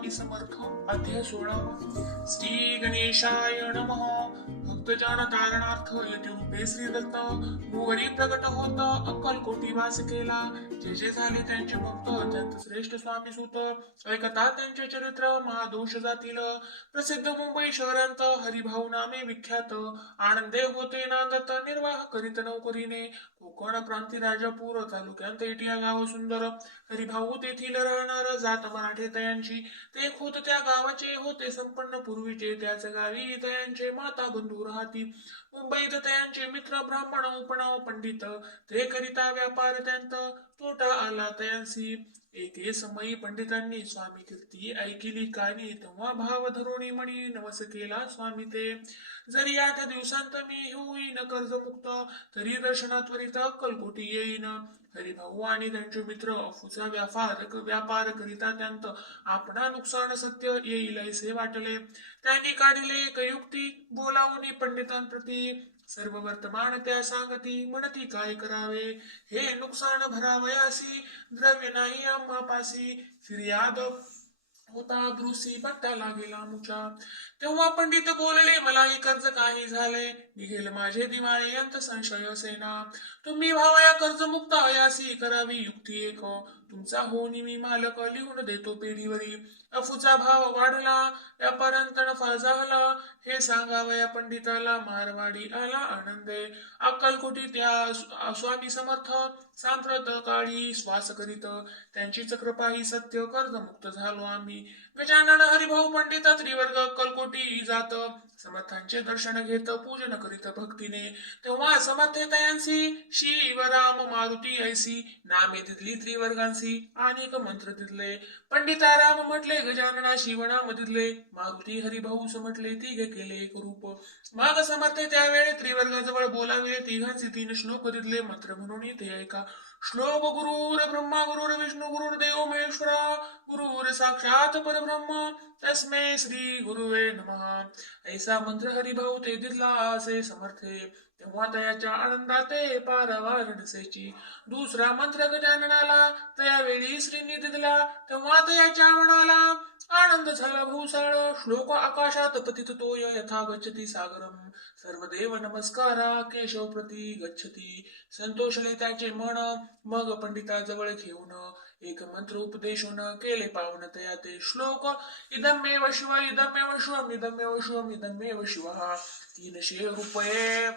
स्वामी समर्थ अध्याय 16 श्री गणेशाय नमः भक्तजन तारणार्थ यती रूपे श्री दत्त मूवरी प्रकट होत अक्कलकोटी वास केला जे जे झाले त्यांचे भक्त अत्यंत श्रेष्ठ स्वामी सुत ऐकता त्यांचे चरित्र महादोष जातील प्रसिद्ध मुंबई शहरांत हरिभाऊ नामे विख्यात आनंदे होते नांदत निर्वाह करीत नौकरीने कोकण प्रांती राजापूर तालुक्यात एटिया गाव सुंदर हरिभाऊ तेथील राहणार जात मराठे तयांची ते खोत त्या गावाचे होते संपन्न पूर्वीचे त्याच गावी तयांचे माता बंधू राहती मुंबईत तयांचे मित्र ब्राह्मण उपनाव पंडित ते करिता व्यापार त्यांत तोटा आला तयांसी एके समयी पंडितांनी स्वामी कीर्ती ऐकिली कानी तेव्हा भाव धरुणी म्हणी नवस केला स्वामी ते जरी 8 दिवसांत मी होईन कर्जमुक्त तरी दर्शना त्वरित अक्कलकोटी येईन हरिभाऊ आणि त्यांचे मित्र अफूचा व्यापार करिता त्यांत आपणा नुकसान सत्य येईल असे वाटले त्यांनी काढले एक युक्ती बोलावून पंडितांप्रती सर्व वर्तमान त्या सांगती म्हणती काय करावे हे नुकसान भरावयासी द्रव्य नाही आम्हापासी फिर्याद होता ब्रुसी पट्टा लागेला मुचा तेव्हा पंडित बोलले मलाही कर्ज काही झाले निघेल माझे दिवाळे यंत संशय सेना तुम्ही भावया कर्जमुक्त अयासी करावी युक्ती एक तुमचा होनी मी मालक लिहून देतो पेढीवरी अफूचा भाव वाढला व्यापारांत नफा झाला हे सांगावया पंडिताला मारवाडी आला आनंदे अक्कलकोटी त्या स्वामी समर्थ सांप्रत काळी श्वास करीत त्यांचीच कृपा ही सत्य कर्जमुक्त झालो आम्ही गजानन हरिभाऊ पंडित त्रिवर्ग अक्कलकोटी जात समर्थांचे दर्शन घेत पूजन करीत भक्तीने तेव्हा समर्थे तयांसी शिव राम मारुती ऐसी नामे दिदली त्रिवर्गांसी अनेक मंत्र दिदले पंडिता राम म्हटले गजानना शिवनाम दिदले मारुती हरिभाऊ म्हटले तिघे केले एक रूप मग समर्थे त्यावेळी त्रिवर्गाजवळ बोलाविले तिघांचे 3 श्लोक दिदले मंत्र म्हणून ते ऐका श्लोक गुरुर ब्रह्मा गुरुर विष्णू गुरुर देव महेश्वरा गुरुर साक्षात परब्रह्म तस्मै श्री गुरुवे नमः ऐसा मंत्र हरिभाऊ ते दिदला असे समर्थे तेव्हा तयाच्या आनंदाते पारावार नसेची दुसरा मंत्र गजाननाला त्यावेळी श्रीनी दिदला तेव्हा तयाच्या मनाला आनंद झाला भूसाळ श्लोक आकाशात पतित तोय यथा गच्छती सागरम सर्वदेव नमस्कारा केशव प्रती गच्छती संतोषले त्याचे मन मग पंडिताजवळ घेऊन एक मंत्र उपदेशून केले पावन तया ते श्लोक इदमेव शिव इदमेव शिवम इदमेव शिवम इदमेव शिव 300 रुपये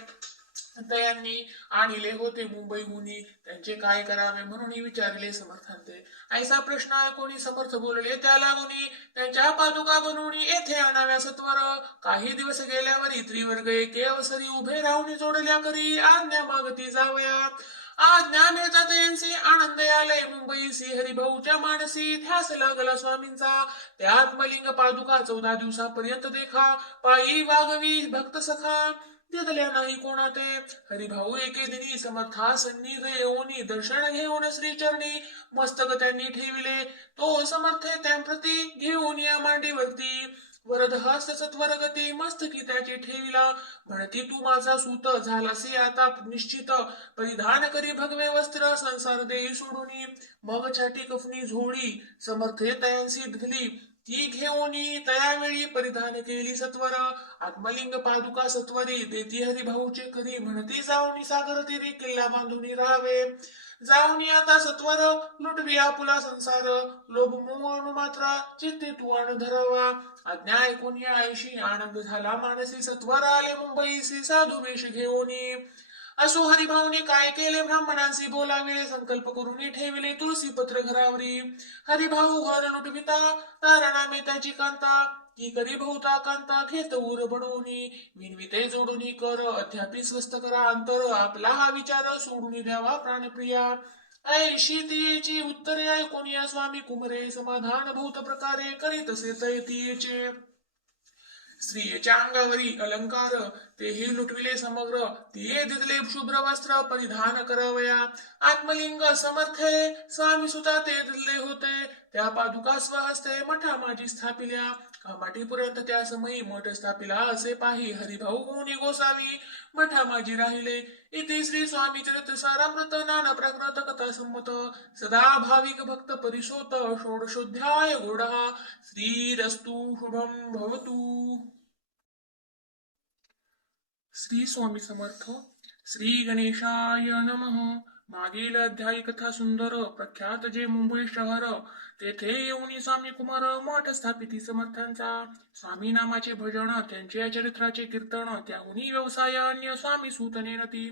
तयांनी आणले होते मुंबईहुनी त्यांचे काय करावे म्हणून विचारले समर्थांते ऐसा प्रश्न ऐकून समर्थ बोलले त्या लागून त्यांच्या पादुका बनवून येथे आणाव्या सत्वर काही दिवस गेल्यावर त्रिवर्ग एके अवसरी उभे राहून जोडल्या करी आज्ञा मागती जावया आज्ञा मिळतात यांचे आनंद आले मुंबईसी हरिभाऊच्या मानसी ध्यास लागला स्वामींचा त्यात मलिंग पादुका 14 दिवसापर्यंत देखा पायी वागवी भक्त सखा दिदल्या नाही कोणा ते हरिभाऊ एके दिनी समर्था सन्निध येऊन दर्शन घेऊन श्रीचरणी मस्तक त्यांनी ठेविले तो समर्थ त्यांप्रती घेऊन या मांडीवरती वरदहस्त सत्वरगती मस्तकी त्याची ठेविला म्हणती तू माझा सूत झालासी आता निश्चित परिधान करी भगवे वस्त्र संसार देई सोडून मग छाटी कफनी झोळी समर्थे तयांसी दिधली ती घेऊन तयावेळी परिधान केली सत्वर आत्मलिंग पादुका सत्वरी देती हरिभाऊचे करी म्हणती जाऊन सागर तीरी किल्ला बांधून राहावे जाऊन आता सत्वर लुटवी आपुला संसार लोभ मोह अनुमात्रा चित्ते तू आण धरावा आज्ञा ऐकून या ऐशी आनंद झाला मानसी सत्वर आले मुंबईसी साधू वेश घेऊन असो हरिभाऊने काय केले ब्राह्मणांशी बोलाविले संकल्प करून ठेविले तुळसी पत्र घरावरी हरिभाऊ घर लुटविता तारणामे त्याची कांता ती करी बहुता कांता घेत उर बनवून विनविते जोडून कर अध्यापी स्वस्त करा अंतर आपला हा विचार सोडून द्यावा प्राणप्रिया ऐशी तियेची उत्तरे ऐकून या स्वामी कुमरे समाधान भूत प्रकारे करीत असे तयतीयेचे स्त्रियेच्या अंगावरी अलंकार तेही लुटविले समग्र तिये दिदले शुभ्र वस्त्र परिधान करवया आत्मलिंग समर्थे स्वामी सुता ते दिले होते त्या पादुका स्वहस्ते मठा माझी स्थापिल्या कामाटीपर्यंत त्या समयी मठ स्थापिला असे पाही हरिभाऊ होनी गोसावी मठा माझी राहिले इति श्री स्वामी चरित्र सारामृत नाना प्रकृत कथा संमत सदा भाविक भक्त परिशोत षोडशोध्याय घोडा श्रीरस्तु शुभम भवतु. श्री स्वामी समर्थ. श्री गणेशाय नमः. मागील अध्यायी कथा सुंदर प्रख्यात जे मुंबई शहर तेथे येऊन स्वामी कुमार मठ स्थापिती समर्थांचा स्वामी नामाचे भजन त्यांच्या चरित्राचे कीर्तन त्याहुनी व्यवसाय अन्य स्वामी सूत नेनती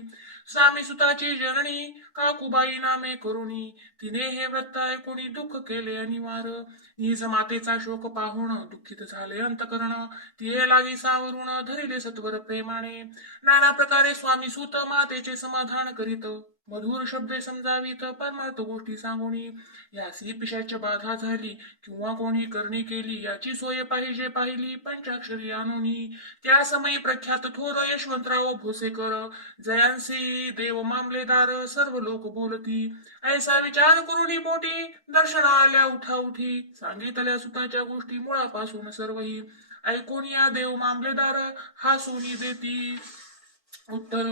स्वामी सुताची जननी काकुबाई नामे करुणी तिने हे व्रत ऐकुनी दुःख केले अनिवार निज मातेचा शोक पाहून दुःखित झाले अंतकरण तिये लागी सावरून धरिले सत्वर प्रेमाने नाना प्रकारे स्वामी सूत मातेचे समाधान करीत मधुर शब्दे समजावीत परमार्थ गोष्टी सांगुनी यासी पिशाची बाधा झाली किंवा कोणी करणी केली याची सोय पाहिली पंचाक्षरी आणुनी त्या समयी प्रख्यात थोर यशवंतराव भोसेकर जयांसी देव मामलेदार सर्व लोक बोलती ऐसा विचार करुनी पोटी दर्शना आल्या उठाउठी सांगितल्या सुताच्या गोष्टी मुळापासून सर्वही ऐकून या देव मामलेदार हासुनी देती उत्तर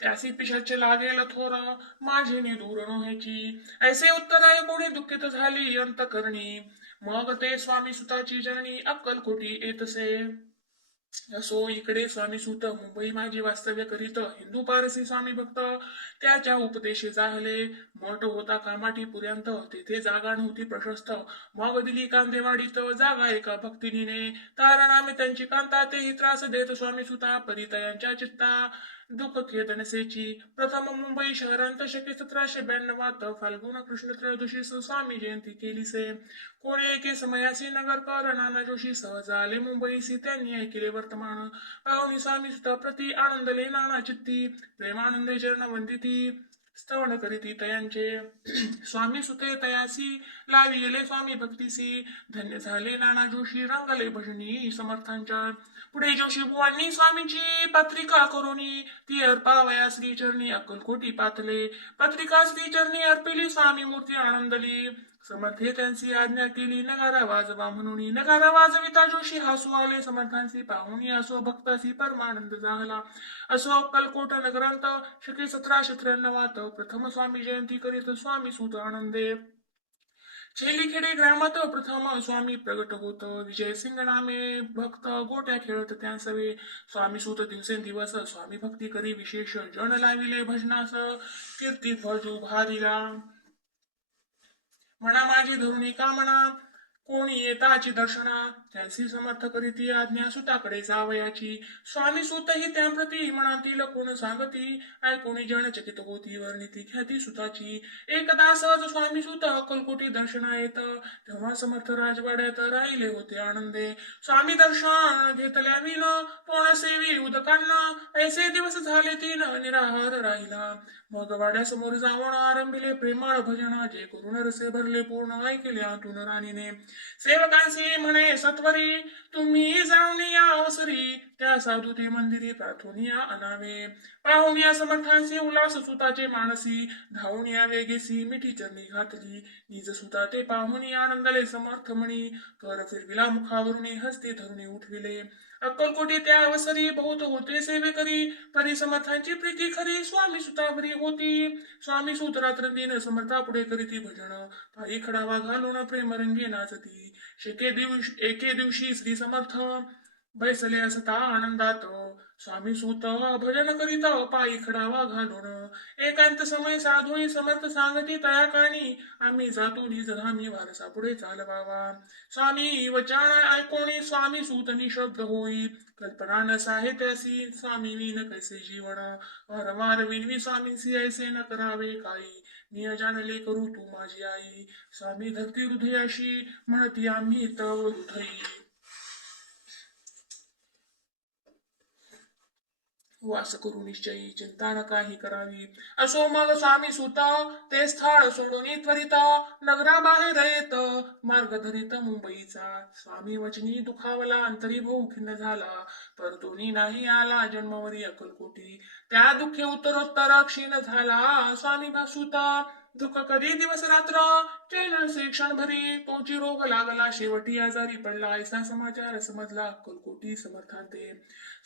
त्यासी पिशाचे लागेल थोर माझे दूर नव्हेची ऐसे उत्तर ऐकून दुःखित झाली अंतकरणी मग ते स्वामी सुताची जननी अक्कलकोटी येतसे असो इकडे स्वामी सुत मुंबई माझी वास्तव्य करीत हिंदू पारसी स्वामी भक्त त्याच्या उपदेशे जाहले मठ होता कामाठीपर्यंत तेथे जागा नव्हती प्रशस्त मग दिली कांदेवाडीत जागा एका भक्तिनीने तारणामे त्यांची कांता तेही त्रास देत स्वामी सुता परितयांच्या चित्ता दुःख खेदनसेची प्रथम मुंबई शहरांत शके 1792 फाल्गुन कृष्ण त्रयोदशी स्वामी जयंती केलीसे कोणी एके समयासी नगरकर नाना जोशी सहज आले मुंबईसी त्यांनी ऐकिले वर्तमान पाहुणी स्वामी सुता प्रति आनंदले नाना चित्ती प्रेमानंदे चरण वंदिती स्तवन करीती तयांचे स्वामी सुते तयासी लावी गेले स्वामी भक्तीसी धन्य झाले नाना जोशी रंगले भजनी समर्थांच्या पुढे जोशी बुवांनी स्वामींची पत्रिका करुनी ती अर्पावया श्रीचरणी अक्कलकोटी पातले पत्रिका श्रीचरणी अर्पिली स्वामी मूर्ती आनंदली समर्थे त्यांची आज्ञा केली नगारा वाजवा म्हणून नगारा वाजविता जोशी हसू आले समर्थांची पाहुणी असो भक्तासी परमानंद झाला असो अक्कलकोट नगरांत शके 1793 प्रथम स्वामी जयंती करीत स्वामी सुत आनंदे चेलीखेडे ग्रामात प्रथम स्वामी प्रगट होत विजयसिंग नामे भक्त गोट्या खेळत त्यांसवे स्वामी सुत दिवसेंदिवस स्वामी भक्ती करी विशेष जन लाविले भजनास कीर्ती ध्वज उभारिला म्हणा माझी धरुणी कामना कोणी येताची दर्शना त्यांची समर्थ करीती आज्ञा सुताकडे जावयाची स्वामी सुतही त्याप्रती मनातील कोण सांगती ऐकोणी जन चकित होती वर्णिती ख्याती सुताची एकदा सहज स्वामी सुत अक्कलकोटी दर्शना येत तेव्हा समर्थ राजवाड्यात राहिले होते आनंदे स्वामी दर्शन घेतल्या विन तोण सेवी उदकांना ऐसे दिवस झाले तीन निराहार राहिला मग वाड्यासमोर जाऊन आरंभिले प्रेमाळ भजन जे करून रसे भरले पूर्ण ऐकले आतून राणीने सेवकांशी म्हणे सत्वरी तुम्ही जाऊन या अवसरी त्या साधू ते मंदिरी प्रार्थून या अनावे पाहून या समर्थांशी उल्हास सुताचे मानसी धावून या वेगेसी मिठी चरणी घातली निज सुता ते पाहून आनंदले समर्थ म्हणी कर फिरविला मुखावरून हस्ती धरुणी उठविले अक्कलकोटी त्या अवसरी बहुत होते सेवेकरी परिसमर्थांची प्रीती खरी स्वामी सुतावरी होती स्वामी सुत रात्र दिन समर्था पुढे करीती भजन पायी खडावा घालून प्रेमरंगी नाचती एके दिवशी श्री समर्थ बैसले असता आनंदात स्वामी सुत भजन करीत पायी खडावा घालून एकांत समय साधुई समर्थ सांगती तया काणी आम्ही जातो निज धामी वारसा पुढे चालवावा स्वामी वचन ऐकोणी स्वामी सूत निशब्द होई कल्पना न साहित्यासी स्वामी विन कैसे जीवन वारंवार विनवी स्वामींसी ऐसे न करावे काही नियोजनले करू तू माझी आई स्वामी धरती हृदयाशी म्हणती आम्ही तव हृदयी वास करू निश्चयी चिंता न काही करावी. असो मग स्वामी सुत ते स्थळ सोडून त्वरित नगराबाहेर येत मार्ग धरित मुंबईचा. स्वामी वचनी दुखावला अंतरी भाऊ खिन्न झाला. परतोनी नाही आला जन्मवरी अक्कलकोटी. त्या दुःखे उत्तरोत्तर क्षीण झाला स्वामी भासूत. दुःख कधी दिवस रात्र चैन नसे क्षणभरी. तोची रोग लागला शेवटी आजारी पडला. ऐसा समाचार समजला अक्कलकोटी समर्थांते.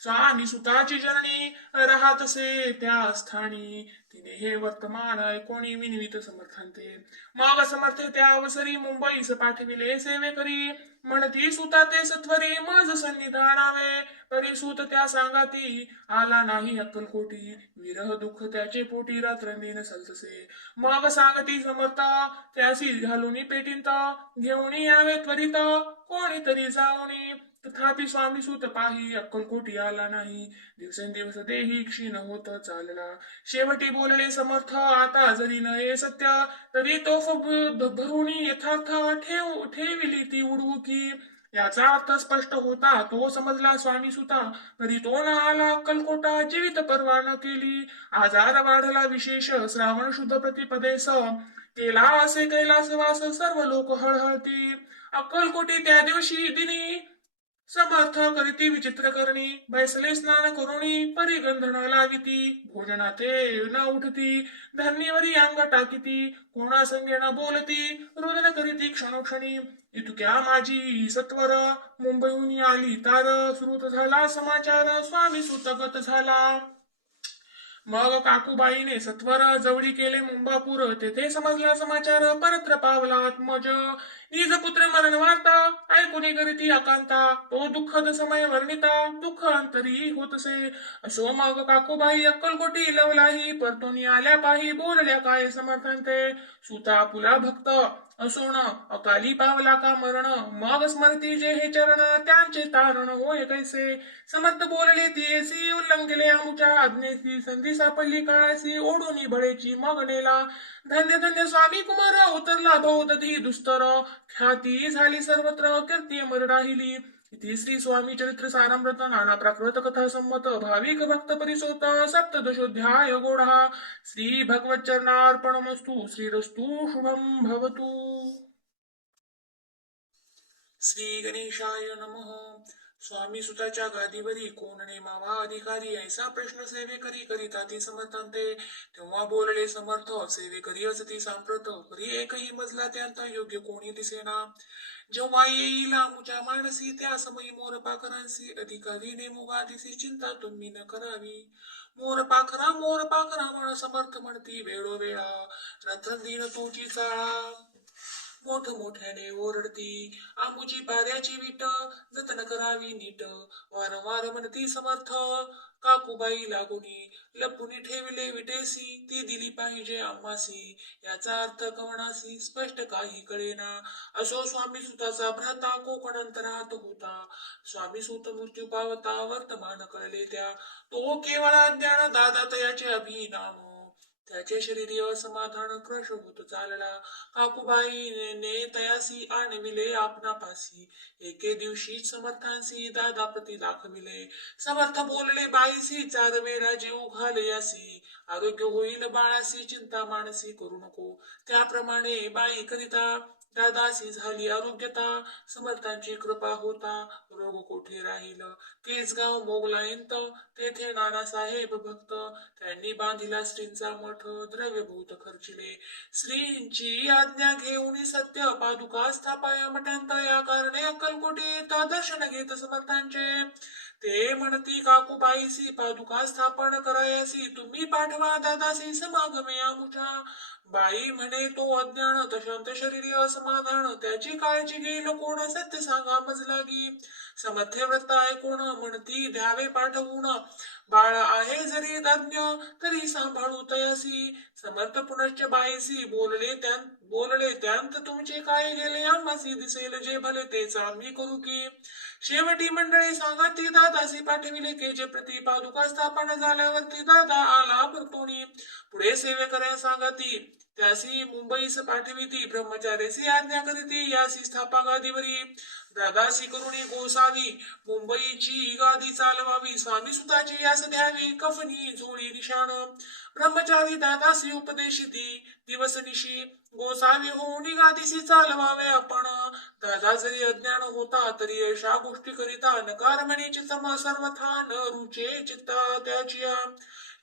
स्वामी सुताची जननी राहतसे त्या स्थानी. तिने हे वर्तमान ऐकोणी विनवित समर्थांते. मग समर्थे त्या अवसरी मुंबईस पाठविले सेवेकरी. म्हणती सुता ते सत्वरी मज सन्निधानावे. परी सूत त्या सांगाती आला नाही अक्कलकोटी. विरह दुःख त्याचे पोटी रात्रंदिन सलतसे. मग सांगती समर्थ त्यासी घालून पेटींत. घेऊन यावे त्वरित कोणीतरी जाऊनी. तथापि स्वामी सुत पाही अक्कलकोटी आला नाही. दिवसेंदिवस देही क्षीण होत चालला. शेवटी बोलले समर्थ आता जरी नये सत्य तरी तो भरून यथार्थ ठेविली ती उडवुकी. याचा अर्थ स्पष्ट होता तो समजला स्वामी सुता. तरी तो न आला अक्कलकोटा जीवित परवा न केली. आजार वाढला विशेष श्रावण शुद्ध प्रतिपदेस. केला असे कैलासवास सर्व लोक हळहळती. अक्कलकोटी त्या दिवशी दिनी समर्थ करीती विचित्र करणी. बैसले स्नान करुणी परिगंधन लाविती. भोजनाते न उठती धरणीवरी अंग टाकीती. कोणा संगे न बोलती रुदन करीती क्षणोक्षणी. इतक्या माझी सत्वर मुंबईहून आली तार. श्रुत झाला समाचार स्वामी सुतगत झाला. मग काकूबाईने सत्वर जवळी केले मुंबापूर. तेथे समजला समाचार परत्र पावला आत्मज. निज पुत्र मरण वार्ता ऐकून करीती आकांता. तो दुःखद समय वर्णिता दुःख अंतरी होतसे. असो मग काकूबाई अक्कलकोटी लवलाही. परतून आल्या पाही बोलल्या काय समर्थांते. सुता पुला भक्त असोण अकाली पावला का मरण. मग स्मरती जे हे चरण त्यांचे तारण होय कैसे. समर्थ बोलले तियेसी उल्लंघिले आमुच्या आज्ञेसी. संधी सापडली काळासी ओढून बळेची मग नेला. धन्य धन्य स्वामी कुमार उतरला बहुदधी दुस्तर. ख्याती झाली सर्वत्र कीर्ती अमर राहिली. इति श्री स्वामी चरित्र सारामृत नाना प्राकृत कथा संमत भाविक भक्त परिसोत सप्तदशोध्याय गोढा. श्री भगवत चरणार्पणमस्तु. श्रीरस्तु शुभम भवतु. श्री गणेशाय नमः. स्वामी सुताच्या गादीवरी कोण नेमावा अधिकारी ऐसा प्रश्न सेवेकरी करीता ती समर्थांते. तेव्हा बोलले समर्थ सेवेकरी असती सांप्रत. परी एकही मजला त्यांचा योग्य कोणी दिसेना. जेव्हा येईल आमुच्या मानसी त्या समयी मोर पाखरांसी. अधिकारी नेमू गादीसी चिंता तुम्ही न करावी. मोर पाखरा म्हण समर्थ म्हणती वेळोवेळा. रात्रंदिन तोची चाळा मोठमोठ्याने ओरडती. आमुची पाऱ्याची विट जतन करावी नीट. वारंवार म्हणती समर्थ काकूबाई लागुनी. लपूनी ठेविले विटेसी ती दिली पाहिजे आम्हासी. याचा अर्थ कवणासी स्पष्ट काही कळेना. असो स्वामी सुताचा भ्राता कोकणांतरात होता. स्वामी सुत मृत्यू पावता वर्तमान कळले त्या. तो केवळ अज्ञान दादा तयाचे अभिनाम. त्याचे शरीरी असमाधान क्रश होत चालला. काकूबाईने तयासी आणविले आपणापासी. एके दिवशी समर्थांसी दादा प्रती दाखविले. समर्थ बोलले बाईसी चार वेळा जीव घालयासी. आरोग्य होईल बाळासी चिंता मानसी करू नको. त्याप्रमाणे बाई करिता दादासी झाली आरोग्यता. समर्थांची कृपा होता रोग कोठे राहील. केसगाव मोगलायंत तेथे नानासाहेब भक्त. त्यांनी बांधिला श्रींचा मठ द्रव्यभूत खर्चिले. श्रींची आज्ञा घेऊन सत्य पादुका स्थापाया मठांत. या कारणे अक्कलकोटीत दर्शन घेत समर्थांचे. ते म्हणती काकूबाईसी पादुका स्थापन करायासी. तुम्ही पाठवा दादासी समागमे आमुच्या. बाई म्हणे तो अज्ञान तशांत शरीरी असमाधान. त्याची काळजी घेईल कोण सत्य सांगा मज लागी. समर्थे व्रत ऐकून म्हणती द्यावे पाठवून. बाळ आहे जरी तज्ञ तरी सांभाळू तयासी. समर्थ पुनश्च बाईसी बोलले त्यांत तुमचे काय गेले आम्हासी दिसेल जे भले तेच आम्ही करू की. शेवटी मंडळी सांगती दादासी पाठविले के जे प्रति पादुका स्थापन झाल्यावरती दादा आला परतोणी. पुढे सेवेकऱ्या सांगती त्यासी मुंबईस पाठविती ब्रह्मचार्यासी आज्ञा करीती यासी स्थापकादिवरी दादासी करुणी गोसावी मुंबईची गादी चालवावी स्वामी सुताची यास द्यावी कफनी झोळी निशाण ब्रह्मचारी दादासी उपदेशिती दिवस निशी गोसावी होऊन गादीसी चालवावे आपण दादा जरी अज्ञान होता तरी अशा गोष्टी करिता नकार म्हणे चित्तम सर्वथा न रुचे चित्ता त्याची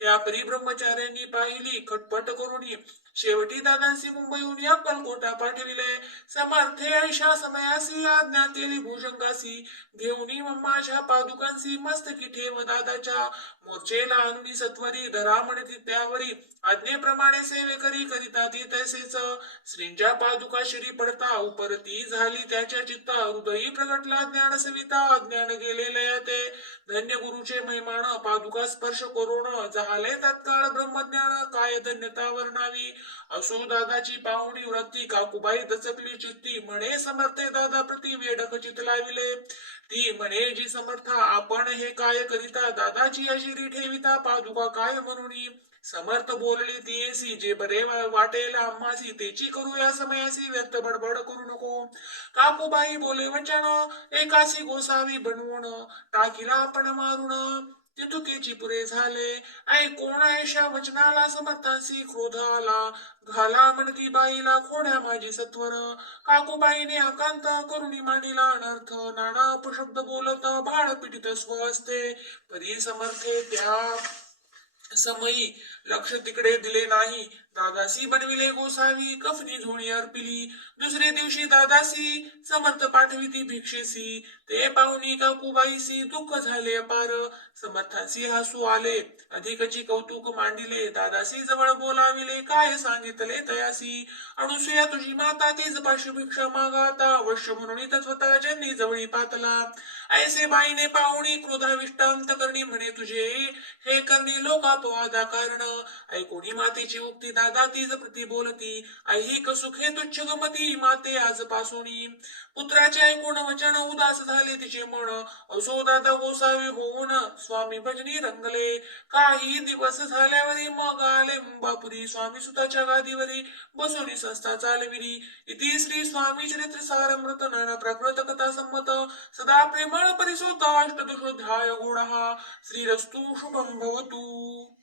या परी ब्रह्मचार्यांनी पाहिली खटपट करुणी शेवटी दादांसी मुंबईहून अक्कलकोटा पाठविले समर्थे ऐशा समयासी आज्ञा केली भुजंगासी घेऊनी माझ्या पादुकांसी मस्तकी ठेव दादाच्या मोर्चेला अनुनी सत्वरी धरा म्हणती त्यावरी आज्ञेप्रमाणे सेवे करिता ती तैसेच श्रींच्या पादुका शिरी पडता उपरती झाली त्याच्या चित्ता हृदयी प्रगटला ज्ञान सविता ज्ञान गेलेले ते धन्य गुरुचे महिमान पादुका स्पर्श करून झाले तत्काळ ब्रह्मज्ञान काय धन्यता वर्णावी असो दादाची पाहुणी वृत्ती काकुबाई दचकली चित्ती म्हणे समर्थे दादा प्रति वेडक चित लाविले ती म्हणे जी समर्था आपण हे काय करिता दादाची अशिरी ठेविता पादुका काय म्हणून समर्थ बोलली ती जे बरे वाटेल आम्हासी तेची करू या समयासी व्यर्थ बडबड करू नको काकुबाई बोले वचन एकासी गोसावी बनवून टाकीला आपण मारून तितुकीची पुरे झाले ऐकून ऐशा वचनाला समर्थांसी क्रोध आला घाला म्हणती बाईला खोड्या माझी सत्वर काकुबाईने आकांत करुणी मांडिला अनर्थ नाना अपशब्द बोलत बाळ पिटित स्वस्ते परी समर्थे त्या समयी लक्ष तिकडे दिले नाही दादासी बनविले गोसावी कफनी झोळी अर्पिली दुसरे दिवशी दादासी समर्थ पाठविती भिक्षेसी ते पाहुणी काकुबाईसी दुःख झाले अपार समर्थांसी हसू आले अधिकची कौतुक मांडिले दादासी जवळ बोलाविले काय सांगितले तयासी अनुसुया तुझी माता तेज पाशी भिक्षा मागाता अवश्य म्हणून तत्वता ज्यांनी जवळी पातला ऐसे बाईने पाहुणी क्रोधाविष्ट अंतकरणी म्हणे तुझे हे करणे लोकापवादा कारण ऐकोणी मातेची उक्ती दादा तीज प्रति बोलती ऐहिक सुखे तुच्छ गमती माते आजपासून पुत्राचे ऐकून वचन उदास झाले तिचे मन असो दादा गोसावी होऊन स्वामी भजनी रंगले काही दिवस झाल्यावरी मग आले मुंबापुरी स्वामी सुताच्या गादीवरी बसवणी संस्था चालविली इति श्री स्वामी चरित्र सारमृत नाना प्राकृत कथा संमत सदा प्रेमळ परिसोता अष्टदशोध्याय गुणः श्रीरस्तु शुभं भवतु।